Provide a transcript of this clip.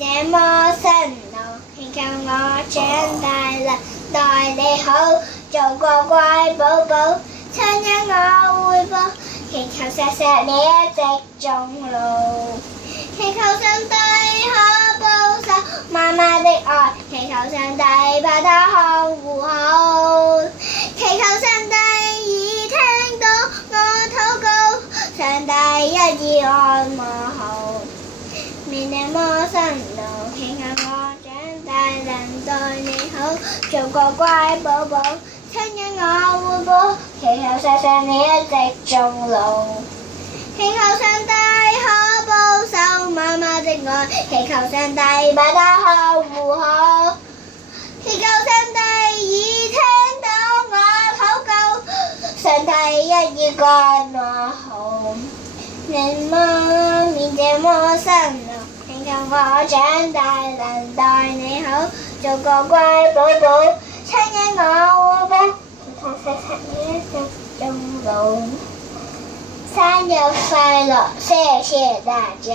這麼辛勞，祈求我長大能待你好，做個乖寶寶，親恩我會報，祈求錫錫你一直終老。祈求上帝可保守媽媽的愛，祈求上帝把她看護好，祈求上帝已聽到我禱告，上帝一意愛我好。面這麼辛勞，祈求我長大能待你好，做個乖寶寶，親恩我會報，祈求錫錫你一直終老。祈求上帝可保守媽媽的愛，祈求上帝把她看護好，祈求上帝已聽到我禱告，上帝一意愛我好。面這麼辛勞，祈求我長大能待你好，做個乖寶寶，親恩我會報，祈求錫錫你一直終老。生日快樂，謝謝大家。